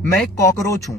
मैं एक कॉकरोच हूं।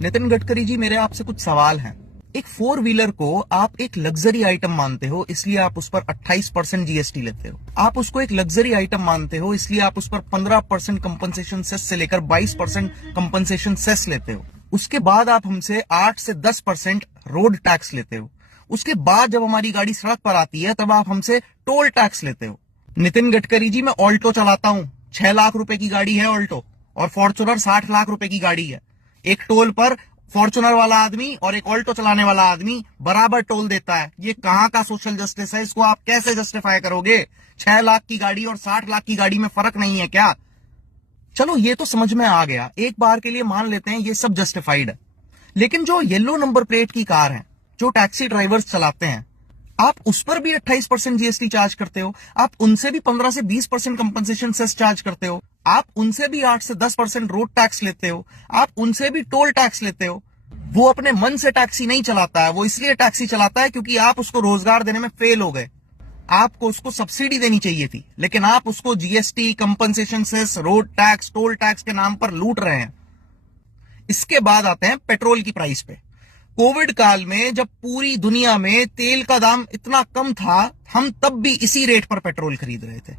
नितिन गडकरी जी, मेरे आपसे कुछ सवाल हैं। एक 4 व्हीलर को आप एक लग्जरी आइटम मानते हो, इसलिए आप उस पर 28% जीएसटी लेते हो। आप उसको एक लग्जरी आइटम मानते हो, इसलिए आप उस पर 15% कंपनसेशन सेस से लेकर 22% कंपनसेशन सेस लेते हो। उसके बाद आप हमसे 8 से 10% रोड टैक्स लेते हो। उसके बाद जब हमारी गाड़ी सड़क पर आती है तब आप हमसे टोल टैक्स लेते हो। नितिन गडकरी जी, मैं ऑल्टो चलाता हूं। 6 लाख रुपए की गाड़ी है ऑल्टो, और फॉर्च्यूनर 60 लाख रुपए की गाड़ी है। एक टोल पर फॉर्च्यूनर वाला आदमी और एक ऑल्टो चलाने वाला आदमी बराबर टोल देता है। ये कहां का सोशल जस्टिस है? इसको आप कैसे जस्टिफाई करोगे? 6 लाख की गाड़ी और 60 लाख की गाड़ी में फर्क नहीं है क्या? चलो, ये तो समझ में आ गया। एक बार के लिए मान लेते हैं ये सब जस्टिफाइड है। लेकिन जो येलो नंबर प्लेट की कार है, जो टैक्सी ड्राइवर्स चलाते हैं, आप उस पर भी 28% जीएसटी चार्ज करते हो। आप उनसे भी 15 से 20% कंपनसेशन सेस चार्ज करते हो। आप उनसे भी 8 से 10% रोड टैक्स लेते हो। आप उनसे भी टोल टैक्स लेते हो। वो अपने मन से टैक्सी नहीं चलाता है, वो इसलिए टैक्सी चलाता है क्योंकि आप उसको रोजगार देने में फेल हो गए। आपको उसको सब्सिडी देनी चाहिए थी, लेकिन आप उसको GST, compensation cess, road tax, toll tax के नाम पर लूट रहे हैं। इसके बाद आते हैं पेट्रोल की प्राइस पे। कोविड काल में जब पूरी दुनिया में तेल का दाम इतना कम था, हम तब भी इसी रेट पर पेट्रोल खरीद रहे थे।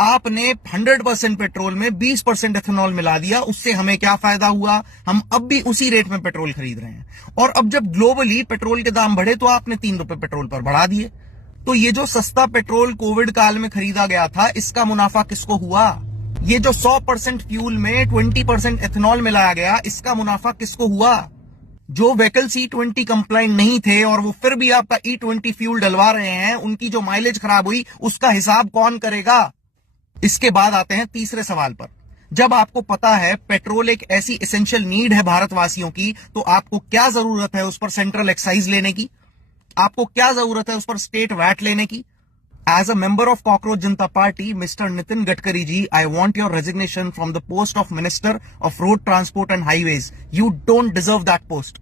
आपने 100% पेट्रोल में 20% एथेनॉल मिला दिया, उससे हमें क्या फायदा हुआ? हम अब भी उसी रेट में पेट्रोल खरीद रहे हैं। और अब जब ग्लोबली पेट्रोल के दाम बढ़े तो आपने 3 रुपए पेट्रोल पर बढ़ा दिए। तो ये जो सस्ता पेट्रोल कोविड काल में खरीदा गया था, इसका मुनाफा किसको हुआ? ये जो 100% फ्यूल में 20% एथेनॉल मिलाया गया, इसका मुनाफा किसको हुआ? जो व्हीकल्स E20 कंप्लाइंट नहीं थे और वो फिर भी आपका E20 फ्यूल डलवा रहे हैं, उनकी जो माइलेज खराब हुई, उसका हिसाब कौन करेगा? इसके बाद आते हैं तीसरे सवाल पर। जब आपको पता है पेट्रोल एक ऐसी एसेंशियल नीड है भारतवासियों की, तो आपको क्या जरूरत है उस पर सेंट्रल एक्साइज लेने की? आपको क्या जरूरत है उस पर स्टेट वैट लेने की? As a member of Cockroach Janata Party, Mr. Nitin Gadkari ji, I want your resignation from the post of Minister of Road Transport and Highways. You don't deserve that post.